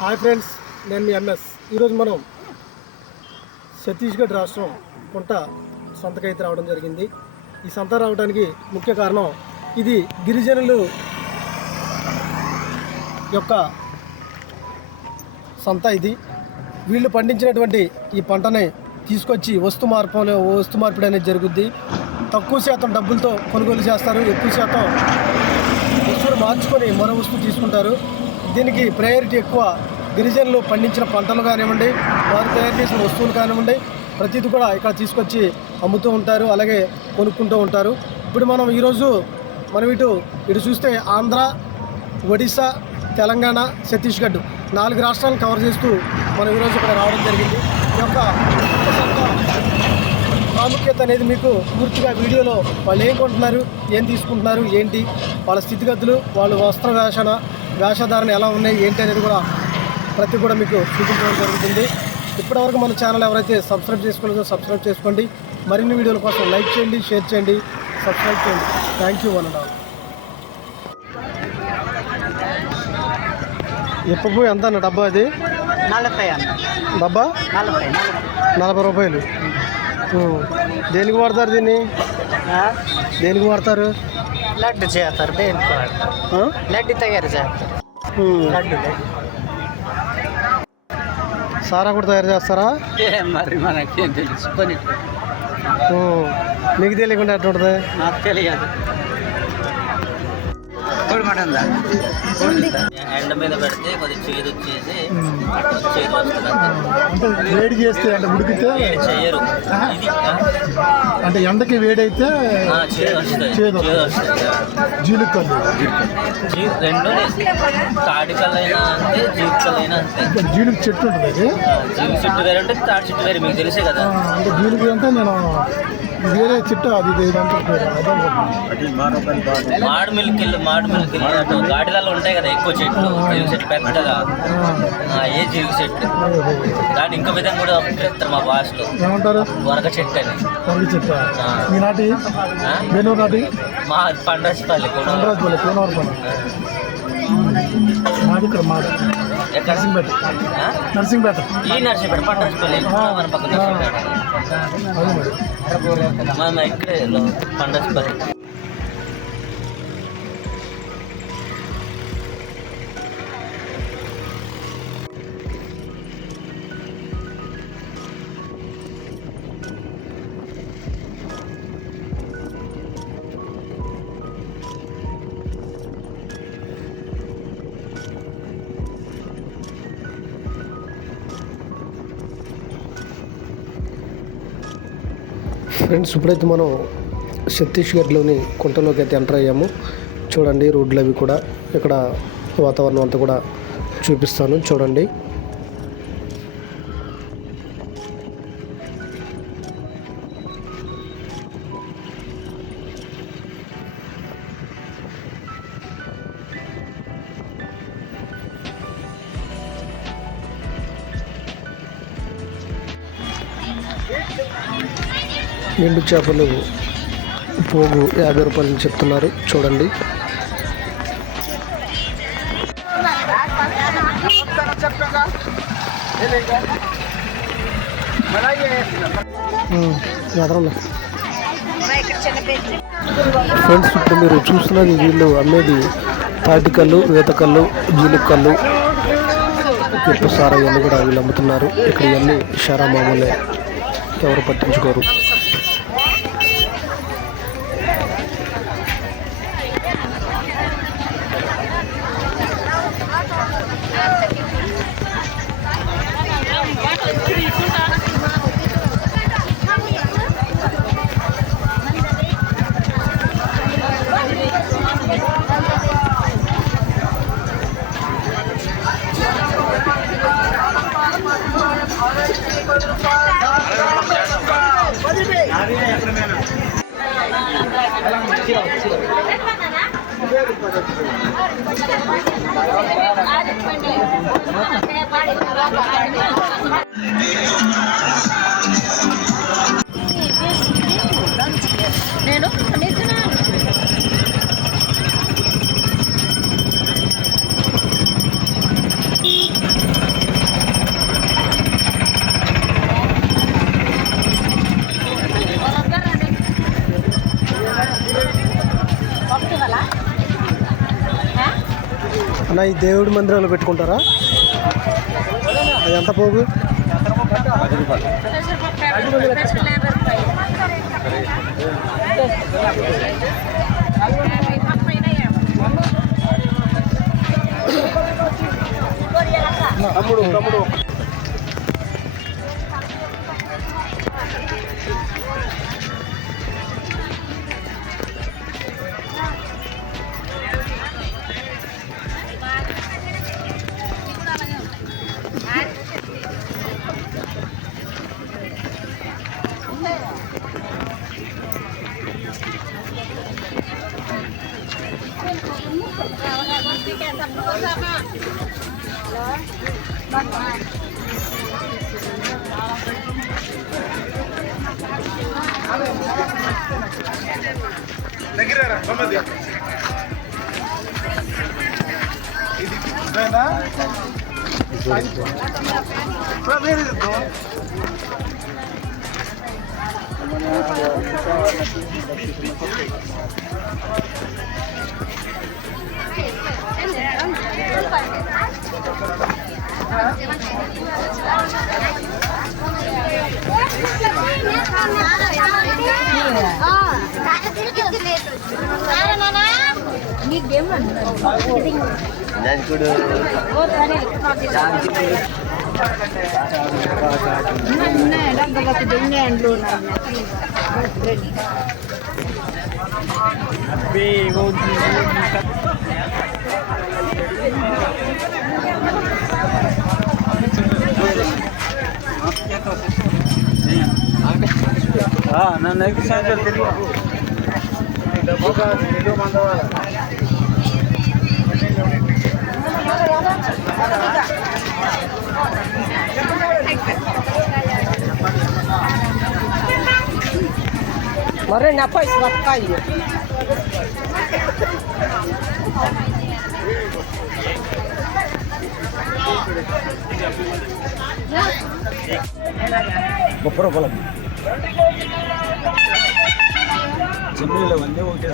Hi friends, నేను మీ MS. ఈరోజు మనం ఛత్తీస్గఢ్ రాష్ట్రం కుంట సంతకైతే రావడం జరిగింది. ఈ సంత రావడానికి ముఖ్య కారణం ఇది గిరిజనులు యొక్క సంత. ఇది వీళ్ళు పండించినటువంటి ఈ పంటని తీసుకొచ్చి వస్తు మార్పిడి అనేది జరుగుద్ది. తక్కువ శాతం డబ్బులతో కొనుగోలు చేస్తారు, ఎక్కువ శాతం వస్తువులు మార్చుకొని మరో వస్తువు తీసుకుంటారు. దీనికి ప్రయారిటీ ఎక్కువ. గిరిజనులు పండించిన పంటలు కానివ్వండి, వారు తయారు చేసిన వస్తువులు కానివ్వండి, ప్రతిదీ కూడా ఇక్కడ తీసుకొచ్చి అమ్ముతూ ఉంటారు, అలాగే కొనుక్కుంటూ ఉంటారు. ఇప్పుడు మనం ఈరోజు ఇటు చూస్తే ఆంధ్ర, ఒడిశా, తెలంగాణ, ఛత్తీస్గఢ్ 4 రాష్ట్రాలను కవర్ చేస్తూ మనం ఈరోజు ఇక్కడ రావడం జరిగింది. ఈ యొక్క ప్రాముఖ్యత అనేది మీకు పూర్తిగా వీడియోలో వాళ్ళు ఏం కొంటున్నారు, ఏం తీసుకుంటున్నారు, ఏంటి వాళ్ళ స్థితిగతులు, వాళ్ళ వస్త్ర వేషధారణ ఎలా ఉన్నాయి, ఏంటి అనేది కూడా కూడా మీకు చూపించడం జరుగుతుంది. ఇప్పటివరకు మన ఛానల్ ఎవరైతే సబ్స్క్రైబ్ చేసుకోలేదో సబ్స్క్రైబ్ చేసుకోండి. మరిన్ని వీడియోల కోసం లైక్ చేయండి, షేర్ చేయండి, సబ్స్క్రైబ్ చేయండి. Thank you. One and all. ఎప్పుడు ఎంత అన్న డబ్బా? అది 40 అన్న డబ్బా. 40 రూపాయలు. దేనికి వాడతారు దీన్ని? దేనికి వాడతారు? లడ్డు చేస్తారు, లడ్డు తయారు చేస్తారు. లడ్డు సారా కూడా తయారు చేస్తారా? మరి మనకేం తెలుసు, మీకు తెలియకుండా ఎట్లా ఉంటుంది? నాకు తెలియదు. ఎండ మీద పెడితే కొద్దిగా చేదు వచ్చేసి చేదు వస్తుంది. అంటే వేడి చేస్తే, అంటే ఉడికితే చెయ్యరు. అంటే ఎండకి వేడైతే చేదు వస్తుంది. జీలుకల్లు రెండు తాటికల్లైనా అంతే, జీలుకల్లైనా అంతే. జీలుగు చెట్టు ఉంటుంది. అది జీలుగు చెట్టు వేరే ఉంటుంది, తాటి చెట్టు వేరే, మీకు తెలిసే కదా. అంటే జీలుగు అంటే నేను వేరే చెట్టు అది మాడు మిల్క్ అటు గాడిలలో ఉంటాయి కదా ఎక్కువ చెట్లు, జీలుగు చెట్లు పెద్దగా, ఏ జీలుగు చెట్టు. దాన్ని ఇంకో విధంగా కూడా చెప్తారు మా భాషలో, ఏమంటారు? వరక చెట్టు అని. వరక చెట్టు. మీ నాటి బెనూరు నాటి మా పండ్రాజపల్లి మాది ఇక్కడ మాది నర్సింగ్పేట. ఈ నర్సింగ్పేట పండ్రాజపల్లి మన పక్కన నర్సింగ్పేట. మన ఇక్కడే పండ్రాజపల్లి. ఫ్రెండ్స్, ఇప్పుడైతే మనం ఛత్తీస్గఢ్లోని కుంటలోకి అయితే ఎంటర్ అయ్యాము. చూడండి, రోడ్లు అవి కూడా, ఇక్కడ వాతావరణం అంతా కూడా చూపిస్తాను. చూడండి, ఎండు చేపలు పోగు 50 రూపాయలు చెప్తున్నారు. చూడండి, ఫ్రెండ్స్, ఇప్పుడు మీరు చూస్తున్నది వీళ్ళు అమ్మేది తాటికల్లు, వేతకల్లు, జీలుకల్లు, ఉప్పు సారా ఇవన్నీ కూడా వీళ్ళు అమ్ముతున్నారు. ఇక్కడ ఇవన్నీ షారా మామూలే, ఎవరు పట్టించుకోరు. నేను అన్న ఈ దేవుడి మందిరంలో పెట్టుకుంటారా? అది ఎంత పోగు? తమ్ముడు Mare napa isbat kayu. Bopro pola. Jemile vande okte.